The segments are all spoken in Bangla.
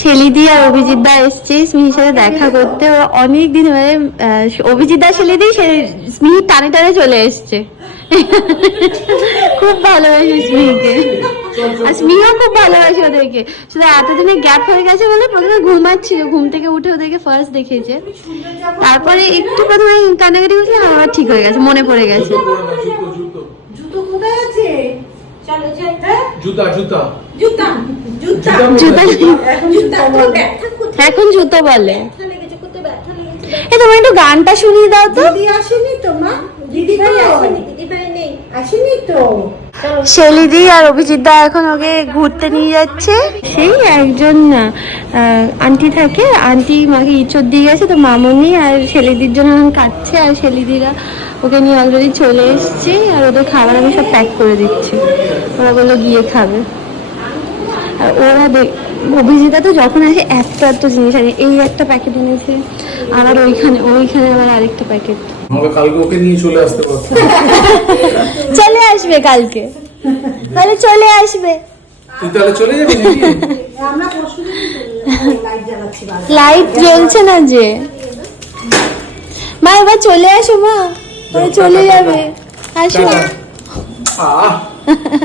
শেলিদি আর অভিজিৎ দা এসছে স্মিহির সাথে দেখা করতে। ওরা অনেক দিন মানে অভিজিৎ দা শেলিদি স্মিহির টানে টানে চলে এসছে। খুব ভালোবাসে স্মিহিকে, আর স্মিহিও খুব ভালোবাসে ওদেরকে। শুধু এতদিনে গ্যাপ হয়ে গেছে বলে প্রথমে ঘুমাচ্ছিল, ঘুম থেকে উঠে ওদেরকে ফার্স্ট দেখেছে, তারপরে একটু প্রথমে কান্নাকাটি করছে, আবার ঠিক হয়ে গেছে, মনে পড়ে গেছে। জুতো কোথায় আছে? চলো জুতা জুতা জুতা এখন জুতো বলে। এ তোমার একটু গানটা শুনিয়ে দাও তো। দিদি আসেনি তো মা? দিদি নেই, আসেনি তো। শেলিদি আর অভিজিৎ দা এখন ওকে ঘুরতে নিয়ে যাচ্ছে। সেই একজন আন্টি থাকে, আন্টি মাকে ইঁচড় দিয়ে গেছে, তো মামনি আর শেলিদির জন্য এখন কাটছে, আর শেলিদিরা ওকে নিয়ে অলরেডি চলে এসছে, আর ওদের খাবার আমি সব প্যাক করে দিচ্ছি, ওরা বললো গিয়ে খাবে। আর ওরা অভিজিৎ তো যখন আসে এত এত জিনিস আছে, এই একটা প্যাকেট এনেছে, আর ওইখানে আবার আরেকটা প্যাকেট। কালকে ওকে নিয়ে চলে আসতে পারতো। চলে আসবে কালকে, তাহলে চলে আসবে। তুই তাহলে চলে যাবি নাকি? আমরা পরশু লাইট জ্বালাচ্ছি, লাইট জ্বলছে না যে। মা এবার চলে আসো, মা ওরা চলে যাবে, আসো।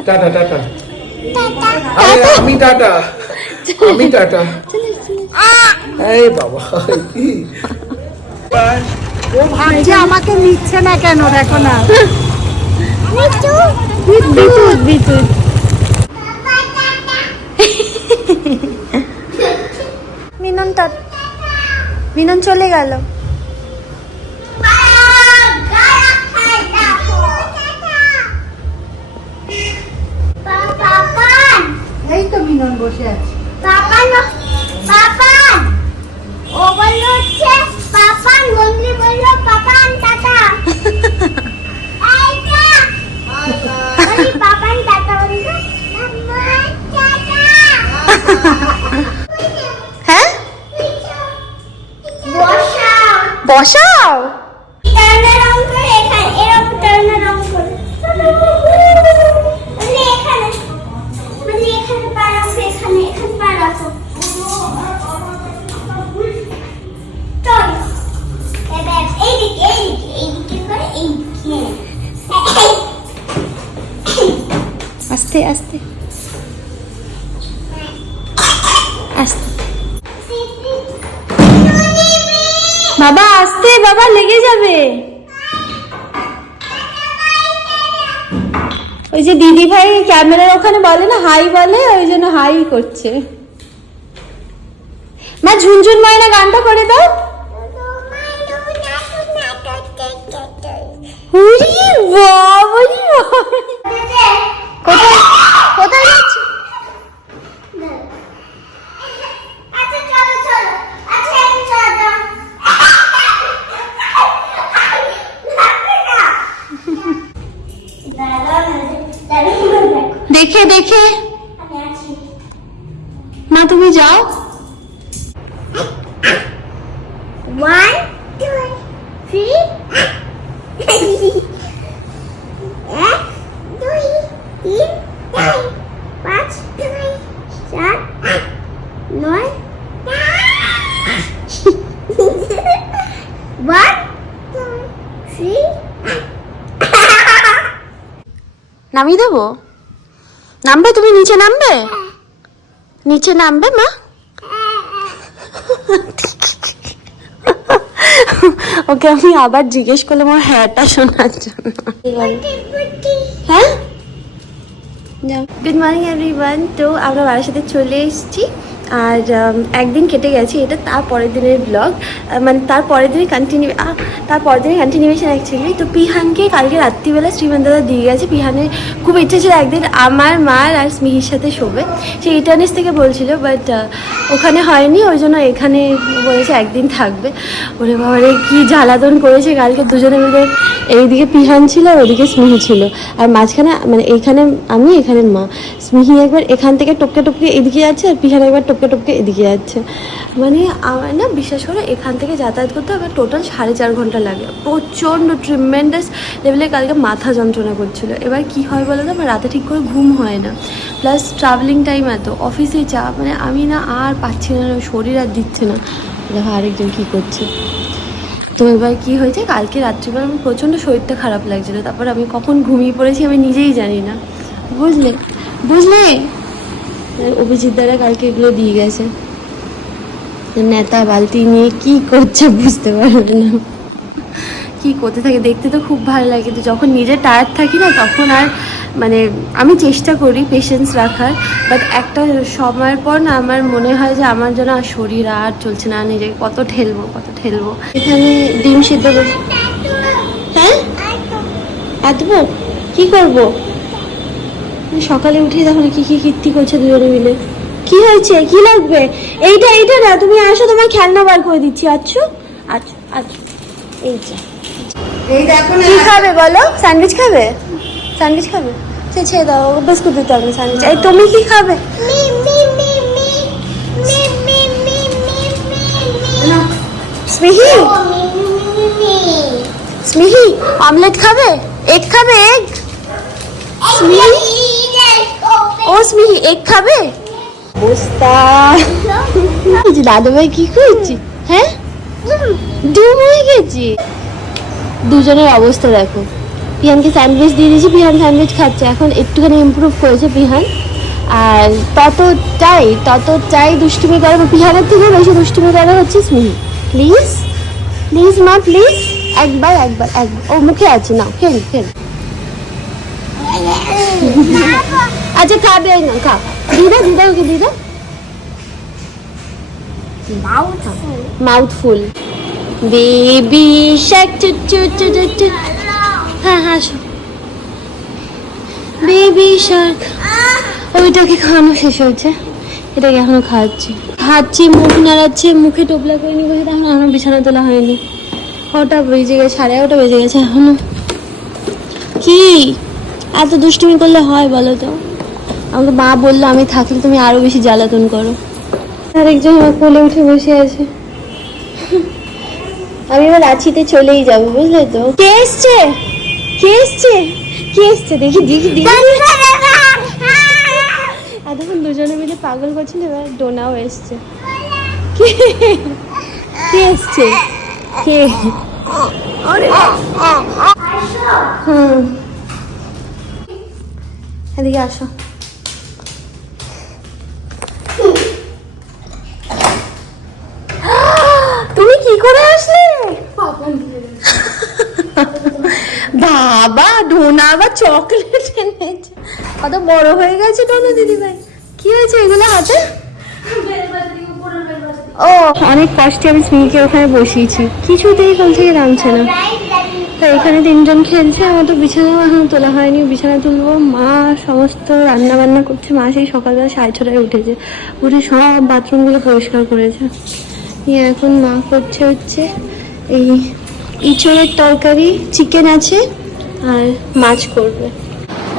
Tata tata. আমি টাটা, আমি টাটা। এই বাবা, ও ভাবছে আমাকে নিচ্ছে না কেন, দেখো না। বিদ্যুৎ মিনন চলে গেল। এই তো মিনন বসে আছে। ও বললো হচ্ছে পাপান, মন্দির বললো পাপান টাটা। পাপান টাটা বললো, হ্যাঁ বসাও। টার্নার অন করে এখানে, এরকম টার্নার অন করে। এখানে পা রাখো, এখানে পা রাখো। আস্তে আস্তে আস্তে বাবা, আস্তে বাবা, লেগে যাবে। ওই যে দিদি ভাই ক্যামেরার ওখানে বলে না হাই বলে, ওই জন্য হাই করছে। মা ঝুনঝুন ময়না গানটা করে দাও। কোথায় যাচ্ছ? দেখে দেখে মা তুমি যাও। 1 2 3 1 2 3 4 5 6 7 9 1 2 3 নামিয়ে দেবো? নামবে তুমি? নিচে নামবে? নিচে নামবে মা? ওকে আমি আবার জিজ্ঞেস করলাম আমার হ্যাঁটা শোনার জন্য। হ্যাঁ, গুড মর্নিং এভরিওয়ান। তো আমরা বাড়ির সাথে চলে এসেছি, আর একদিন কেটে গেছে, এটা তার পরের দিনের ব্লগ, মানে তার পরের দিনের কন্টিনিউয়েশন অ্যাকচুয়ালি। তো পিহানকে কালকে রাত্রিবেলা শ্রীমান দাদা দিয়ে গেছে। পিহানের খুব ইচ্ছে ছিল একদিন আমার মার আর স্মিহির সাথে শোবে, সে ইটার্নিস থেকে বলছিল, বাট ওখানে হয়নি, ওই জন্য এখানে বলেছে একদিন থাকবে। ওরে বাবারে কি জ্বালাতন করেছে কালকে দুজনে মিলে। এইদিকে পিহান ছিল, ওদিকে স্মিহি ছিল, আর মাঝখানে মানে এইখানে আমি, এখানে মা। স্মিহি একবার এখান থেকে টপকে টপকে এদিকে যাচ্ছে, আর পিহান একবার টপকে টপকে এদিকে যাচ্ছে। মানে আমার না বিশ্বাস করে এখান থেকে যাতায়াত করতে আমার টোটাল 4.5 ঘন্টা লাগে। প্রচণ্ড ট্রিমেন্ডাস লেভেলে কালকে মাথা যন্ত্রণা করছিল। এবার কি হয় বলো তো, আমার রাতে ঠিক করে ঘুম হয় না, প্লাস ট্রাভেলিং টাইম এত, অফিসে চাপ, মানে আমি না আর আর পাচ্ছি না, শরীর আর দিচ্ছে না। দেখো আরেকজন কি করছে। তো এবার কি হয়েছে, কালকে রাত্রিবেলা আমার প্রচণ্ড শরীরটা খারাপ লাগছিলো, তারপর আমি কখন ঘুমিয়ে পড়েছি আমি নিজেই জানি না, বুঝলে বুঝলে। অভিজিৎ দ্বারা কালকে এগুলো দিয়ে গেছে, নেতা বালতি নিয়ে কি করছে বুঝতে পারবে না, কি করতে থাকে। দেখতে তো খুব ভালো লাগে, কিন্তু যখন নিজে টায়ার্ড থাকি না তখন আর মানে আমি চেষ্টা করি পেশেন্স রাখার, বাট একটা সময়ের পর না আমার মনে হয় যে আমার জন্য আর শরীর আর চলছে না, নিজেকে কত ঠেলবো। এখানে ডিম সিদ্ধ করে, হ্যাঁ আঁতবো, কি করবো? সকালে উঠে দেখো না কি কি কীর্তি করছে দুজনে মিলে। কি হয়েছে, কি লাগবে? এইটা না, তুমি আসো, তোমার খেলনা বার করে দিচ্ছি। আচ্ছা এইটা এই দেখো না, কি খাবে বলো? স্যান্ডউইচ খাবে? ছেড়ে দাও, বিস্কুট দিতে হবে স্যান্ডউইচ। এই তুমি কি খাবে? মি মি মি মি মি মি মি মি মি স্মিহি, ও মি মি মি স্মিহি অমলেট খাবে? এগ খাবে? এগ? স্মিহি, ও স্মিহি এগ খাবে? অবস্থা দাদু ভাই কি করছি? হ্যাঁ ডুব হয়ে গেছি। দুজনের অবস্থা দেখো। পিহানকে স্যান্ডউইচ দিয়ে দিয়েছি, পিহান স্যান্ডউইচ খাচ্ছে। এখন একটুখানি ইমপ্রুভ করেছে পিহান, আর ততটাই দুষ্টুমি করে, পিহানের থেকে বেশি দুষ্টুমি করে হচ্ছে স্মিহি। প্লিজ মা প্লিজ, একবার ও মুখে আছে না, খেল। আচ্ছা খাবে না, খা, দিদা ওকে দিদা। মাউথফুল বেবি শাক চু। হ্যাঁ আসো বেবি শার্ক। ওইটাকে খাওয়ানো শেষ হয়েছে, এটাকে এখনো খাচ্ছি, মুখ নাড়াচ্ছে, মুখে টোপলা করে নিয়ে বসে, এখনো বিছানা তোলা হয়নি। 9টা বেজে গেছে, 11:30 বেজে গেছে এখনো। কি এত দুষ্টুমি করলে হয় বলো তো? আমাকে মা বললো আমি থাকলে তুমি আরো বেশি জ্বালাতন করো। আরেকজন আমার কোলে উঠে বসে আছে। আমি এবার রাঁচিতে চলেই যাবো, বুঝলে তো। কে এসছে দেখি এতক্ষণ দুজনে মিলে পাগল করছিল, এবার ডোনাও এসছে। কে এসছে? এদিকে আসো। তুমি কি করে আসলে? বাবা ডোনা আবার চকলেট এনেছে, কত বড় হয়ে গেছে ডোনা দিদি ভাই। কি হয়েছে এগুলো হাতে? ও অনেক কষ্টে আমি স্মিকে ওখানে বসিয়েছি, কিছুতেই কোন থেকে নামছে না। তো এখানে 3জন খেলছে, আমার তো বিছানাও এখনো তোলা হয়নি, বিছানা তুলবো। মা সমস্ত রান্না বান্না করছে, মা সেই সকালবেলা 6:30টায় উঠে সব বাথরুমগুলো পরিষ্কার করেছে। এখন মা করছে হচ্ছে এই ইঁচড়ের তরকারি, চিকেন আছে আর মাছ করবে।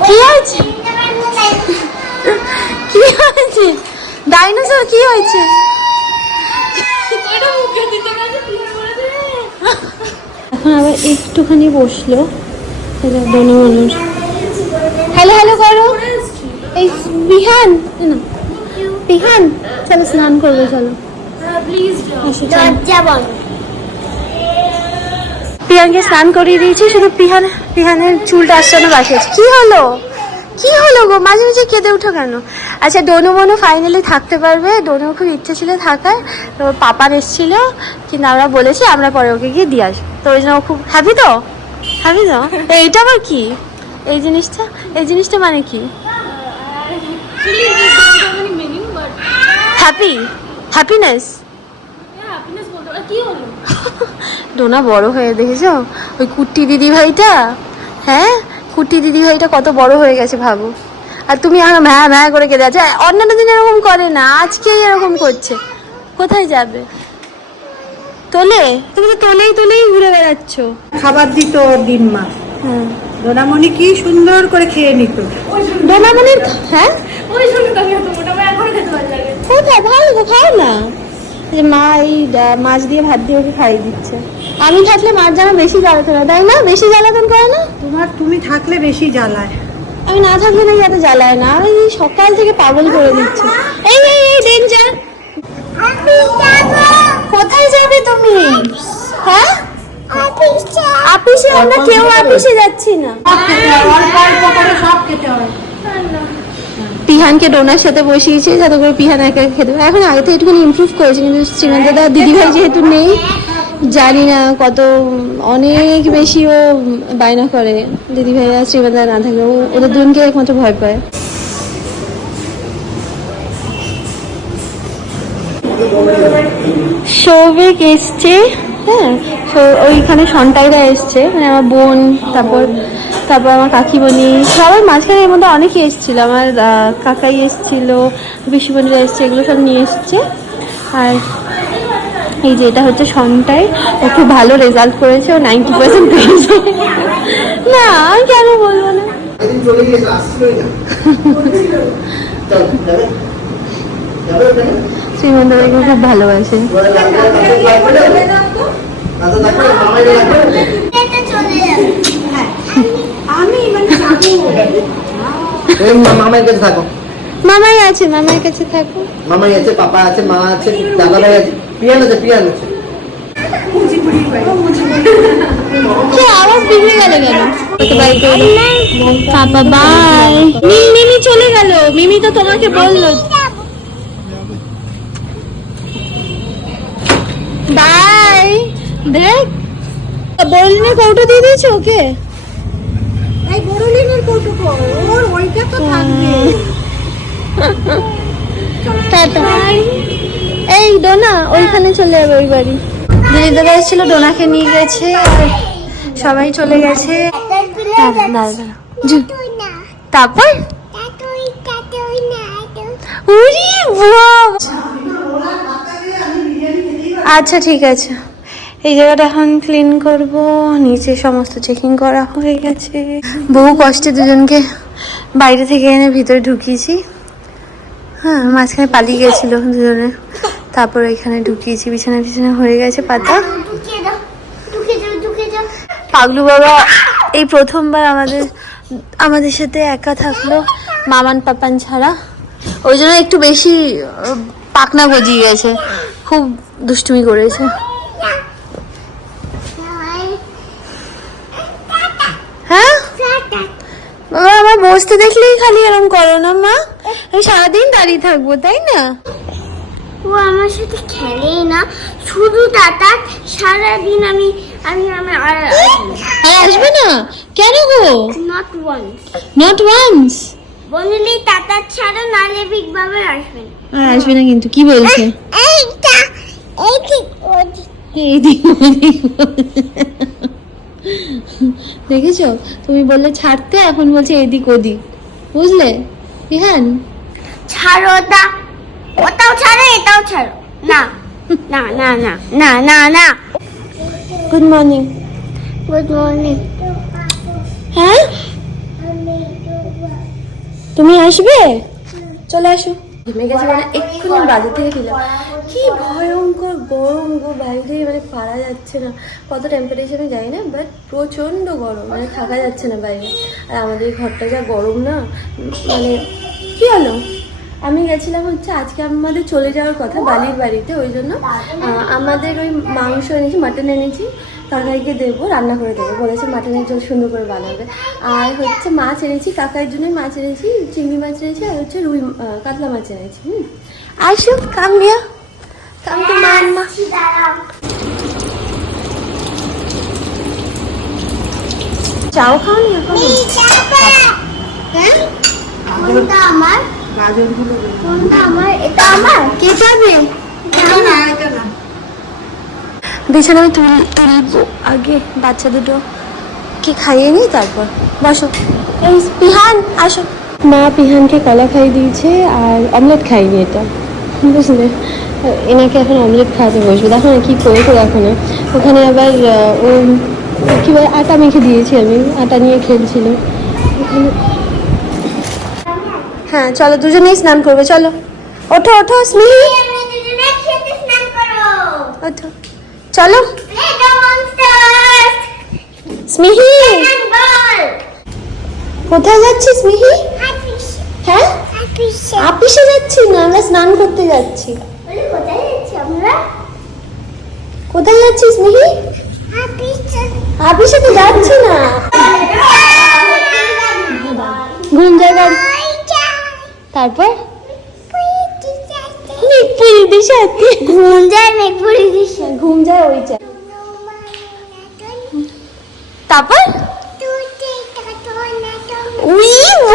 কি হয়েছে ডাইনোসর? কি হয়েছে? এখন আবার একটুখানি বসলো দোনো মানুষ। হ্যালো করো। এই বিহান চলো স্নান করবে, চলো পিহানকে স্নান করিয়ে দিয়েছি, শুধু পিহানের চুলটা আসানো বাকি আছে। কি হলো গো, মাঝে কেঁদে উঠো কেন? আচ্ছা ডোনু মনু ফাইনালি থাকতে পারবে। ডোনুর খুব ইচ্ছে ছিল থাকার, তো পাপার এসেছিল, কিন্তু আমরা বলেছি আমরা পরে ওকে গিয়ে দিয়ে আসবো, তো ওই জন্য ও খুব হ্যাপি তো। এইটা আবার কি? এই জিনিসটা মানে কি? হ্যাপিনেস। ডোনা বড় হয়ে দেখেছো, ওই কুট্টি দিদি ভাইটা, হ্যাঁ কুট্টি দিদি ভাইটা কত বড় হয়ে গেছে ভাবো। আর তুমি এখন ভ্যা করে কেঁদে আছে। অন্যান্য দিন এরকম করে না, আজকেই এরকম করছে। কোথায় যাবে? তুমি তো তোলেই ঘুরে বেড়াচ্ছ। খাবার দিত ওর ডিম্মা, ডোনামণি কি সুন্দর করে খেয়ে নিত। ডোনামণির হ্যাঁ কোথায় ভালো তো খাও না। মা এই মাছ দিয়ে ভাত দিয়ে ওকে খাইয়ে দিচ্ছে। আমি থাকলে মাছ যেন বেশি জ্বালাতন হয়, তাই না? বেশি জ্বালাতন করে না? তুমি থাকলে বেশি জ্বালায়, আমি না থাকলে নাকি এত জ্বালায় না। আমি সকাল থেকে পাগল করে দিচ্ছে। এই ডেঞ্জার। আমি যাবো কোথায় যাবে তুমি? হ্যাঁ, অফিসে আপিসে? আমরা কেউ আপিসে যাচ্ছি না। সব খেতে হয়। পিহানকে ডোনার সাথে বসিয়েছে যাতে করে পিহান একা একা খেতে পারে। এখন আগে থেকে একটুখানি ইমপ্রুভ করেছে, কিন্তু শ্রীমন্তদা দিদিভাই যেহেতু নেই, জানি না কত অনেক বেশি ও বায়না করে। দিদিভাই আর শ্রীমন্তদা না থাকলে ওদের দুজনকে একমাত্র ভয় পায়। সৌভিক এসছে, হ্যাঁ, ওইখানে সন্তাইরা এসছে, মানে আমার বোন, তারপর আমার কাকিমণি, সবার মাঝখানে এর মধ্যে অনেকে এসেছিল। আমার কাকাই এসেছিল, পিসিমণিরা এসছে, এগুলো সব নিয়ে এসছে। আর এই যে এটা হচ্ছে সন্তাই, ও খুব ভালো রেজাল্ট করেছে, ও 90% পেয়েছে। না আমি কেন বলবো না। শ্রীমন্তকে খুব ভালোবাসে। এটা চলে যাবে আমি মানে যাবো। মামার কাছে থাকো, মামাই আছে, মামার কাছে থাকো। মামাই আছে, পাপা আছে, মা আছে, দাদা ভাই আছে, পিয়ান আছে, পিয়ান আছে। কি আওয়াজ বিগড়ে গেল কেন? পাপা বাই। মিমি চলে গেল, মিমি তো তোমাকে বললো বাই। দেখ বললে কৌটো দিয়ে দিয়েছো ওকে। এই বড়লিনের কৌটো ওর ওইটা তো থাকবে। টাটা। এই ডোনা ওইখানে চলে যাবে, ওই বাড়ি। দিদি দাদা এসেছিল, ডোনাকে নিয়ে গেছে, আর সবাই চলে গেছে। তারপর উরি বাবা। আচ্ছা ঠিক আছে, এই জায়গাটা এখন ক্লিন করব। নিচে সমস্ত চেকিং করা হয়ে গেছে। বহু কষ্টে দুজনকে বাইরে থেকে এনে ভিতরে ঢুকিয়েছি। হ্যাঁ, মাঝখানে পালিয়ে গেছিল দুজনে, তারপর এখানে ঢুকিয়েছি। বিছানা বিছানা হয়ে গেছে পাতা। পাগলু বাবা এই প্রথমবার আমাদের সাথে একা থাকলো, মামান পাপান ছাড়া। ওই জন্য একটু বেশি পাকনা গজিয়ে গেছে, খুব দুষ্টুমি করেছে। হ্যাঁ বাবা, আমার বসতে দেখলেই খালি এরকম করো না মা। আমি সারাদিন দাঁড়িয়ে থাকবো, তাই না? ও আমার সাথে খেলেই না, শুধু টাটা। সারাদিন আমি আমি আর আসবে না কেন গো? নট ওয়ান্স, নট ওয়ান্স বললি টাটা ছাড়া নালে বিগ বাবা আসবে না। আর আসবে না কিন্তু কি বলছে? এইটা এইটি ওটি এইদিক ওদিক দেখেছো, তুমি বললে ছাড়তে, এখন বলছে এদিক ওদিক, বুঝলে বিহান? ছাড়ো ওটা, ওটাও ছাড়ো এটাও ছাড়ো। না না না না না না না। Good morning. Good morning. হ্যাঁ তুমি আসবে, চলে আসো। ঘেমে গেছে, মানে এক্ষুনি বাজার থেকে কিনলাম। কি ভয়ঙ্কর গরম গো বাইরে, মানে পারা যাচ্ছে না। কত টেম্পারেচার আমি জানি না, বাট প্রচণ্ড গরম, মানে থাকা যাচ্ছে না বাইরে। আর আমাদের ঘরটা যা গরম না, মানে কি হলো, আমি গেছিলাম হচ্ছে আজকে আমাদের চলে যাওয়ার কথা বালির বাড়িতে, ওই জন্য আমাদের ওই মাংস এনেছি, মাটন এনেছি, কাকাইকে দেবো, রান্না করে দেবো বলেছে, মাটনের জল সুন্দর করে বানাবে। আর হচ্ছে মাছ এনেছি, কাকাইয়ের জন্যই মাছ এনেছি, চিংড়ি মাছ এনেছি, আর হচ্ছে কাতলা মাছ এনেছি। আসো, কাম দিয়া, কাম তো মা। চাও খাওনি এখন? হ্যাঁ, কোনটা আমার? কোনটা আমার? এটা আমার। কে যাবে? এটা না, এটা না। বিছানা আমি তুলবো আগে, বাচ্চা দুটো কে খাইয়ে নিই, তারপর বসো। এই পিহান আসো। মা পিহানকে কলা খাইয়ে দিয়েছে আর অমলেট খাইনি, এটা বুঝলে। এনাকে এখন অমলেট খাওয়াতে বসবো, দেখো না কি করেছে, দেখো না। ওখানে আবার ও কী বলে, আটা মেখে দিয়েছি আমি, আটা নিয়ে খেলছিল ওখানে। হ্যাঁ চলো, দুজনেই স্নান করবে, চলো ওঠো ওঠো স্মিহি, আমরা দুজনে একসাথে স্নান করব। ওঠো চলো। লেগো মনস্টার্স স্মিহি স্নান বল। কোথায় যাচ্ছিস মিহি? আপিস হ্যাঁ আপিস আপিসে যাচ্ছি না, আমরা স্নান করতে যাচ্ছি। বলি কোথায় কোথায় যাচ্ছিস মিহি? আপির সাথে যাচ্ছি না। ঘুম জায়গা, তারপর মেঘপুরিদের সাথে ঘুম যায় মেঘপুরি দিছে। ঘুম যায় ওই চাই। তারপর উই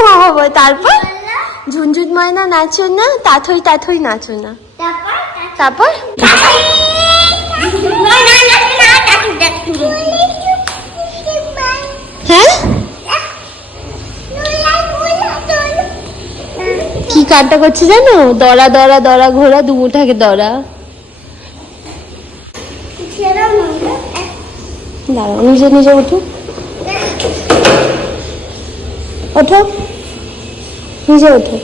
বাবা, তারপর ঝুনঝুন ময়না নাচো না, তাথই তাথই নাচো না। তারপর হ্যাঁ কি কাটটা করছে জানো? দরা দরা দরা ঘোড়া দুমুঠাকে দরা। দাঁড়াও, নিজে নিজে ওঠো, ওঠো, নিজে ওঠো,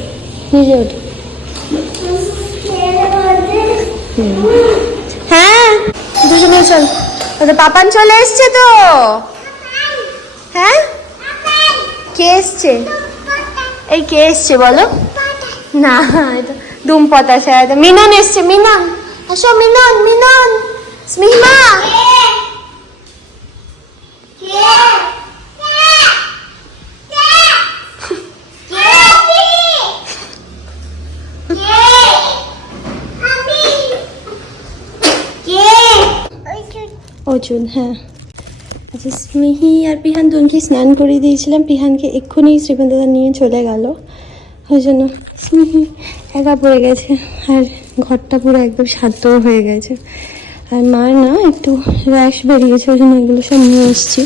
নিজে ওঠো। হ্যাঁ দুজনে চল। ওদের পাপান চলে এসছে তো। হ্যাঁ কে এসছে? এই কে এসছে বলো? না এটা দুম পতাশা। মিনন এসছে, মিনন আসো, মিনন, মিনন, স্মিমা। অর্জুন, হ্যাঁ। আচ্ছা স্মিহি আর পিহান দুনকে স্নান করিয়ে দিয়েছিলাম। পিহানকে এক্ষুনি শ্রীকান্ত দাদা নিয়ে চলে গেল, ওই জন্য স্মিহি একা পড়ে গেছে। আর ঘরটা পুরো একদম শান্ত হয়ে গেছে। আর মার না একটু র্যাশ বেরিয়েছে, ওই জন্য এগুলো সব নিয়ে এসেছি।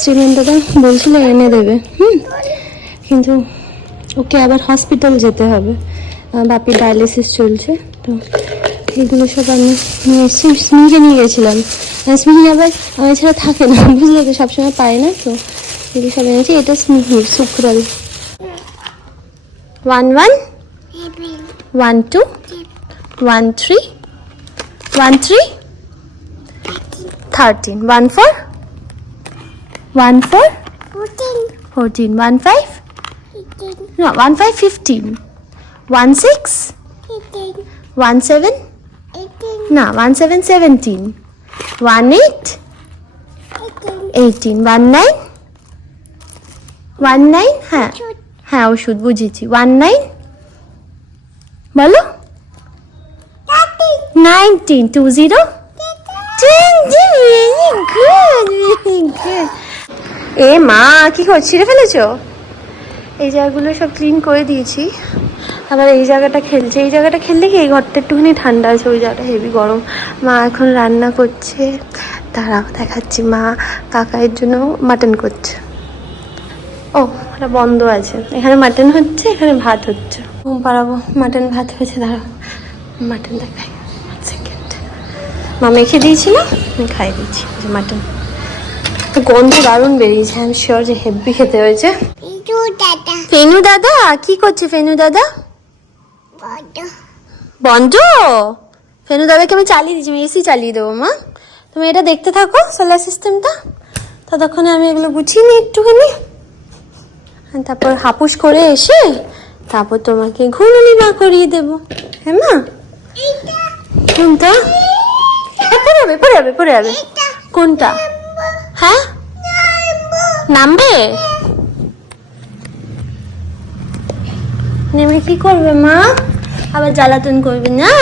শ্রীকান্ত দাদা বলছিল এনে দেবে, কিন্তু ওকে আবার হসপিটাল যেতে হবে, বাপির ডায়ালিসিস চলছে। তো এগুলো সব আমি নিয়ে এসেছি। স্মিহিকে নিয়ে গেছিলাম, স্মিহি আবার আমার ছাড়া থাকে না, বুঝলে তো, সবসময় পায় না। তো এগুলো সব এনেছি। এটা স্মিহির সুক্রাল 1 1 1 2 1 3 1 3 13 1 4 1 4 14 1 5 no 1 5 15 1 6 1 7 no 1 7 17 1 8 18 1 9 1 9 হ্যাঁ হ্যাঁ ওষুধ বুঝেছি। 1 9 বলো 19 2 0 এ মা কি করছি, ছিঁড়ে ফেলেছো? এই জায়গাগুলো সব ক্লিন করে দিয়েছি। আবার এই জায়গাটা খেলছে, এই জায়গাটা খেললে কি এই ঘরটা একটুখানি ঠান্ডা আছে, ওই জায়গাটা হেভি গরম। মা এখন রান্না করছে, দাঁড়াও দেখাচ্ছি। মা কাকাইয়ের জন্য মাটন করছে। ও এটা বন্ধ আছে, এখানে মাটন হচ্ছে, এখানে ভাত হচ্ছে। ঘুম পাড়াবো, মাটন ভাত হয়েছে, দাঁড়াও মাটন দেখাই। সেকেন্ড মা মেখে দিয়েছিল, আমি খাইয়ে দিচ্ছি যে মাটন। গন্ধ দারুণ বেরিয়েছে, আমি শিওর যে হেভি খেতে হয়েছে। ফেনু দাদা কি করছে? ফেনু দাদা বন্ধ। ফেনু দাদাকে আমি চালিয়ে দিচ্ছি, আমি এসি চালিয়ে দেবো। মা তুমি এটা দেখতে থাকো, সোলার সিস্টেমটা, ততক্ষণে আমি এগুলো গুছিয়ে নিই একটুখানি। তারপর হাপুস করে এসে তারপর তোমাকে ঘুমনি মা করিয়ে দেবো। হ্যাঁ মা, কোনটা? পড়ে যাবে, পড়ে যাবে, পড়ে যাবে। কোনটা? হ্যাঁ নামবে, নেমে কি করবে মা? আবার জ্বালাতন করবে না,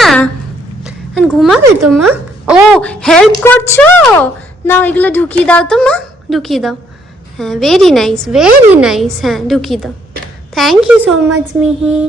ঘুমাবে তো মা। ও হেল্প করছো, নাও এগুলো ঢুকিয়ে দাও তো মা, ঢুকিয়ে দাও। হ্যাঁ ভেরি নাইস, ভেরি নাইস, হ্যাঁ ঢুকিয়ে দাও। থ্যাংক ইউ সো মাচ মিহি।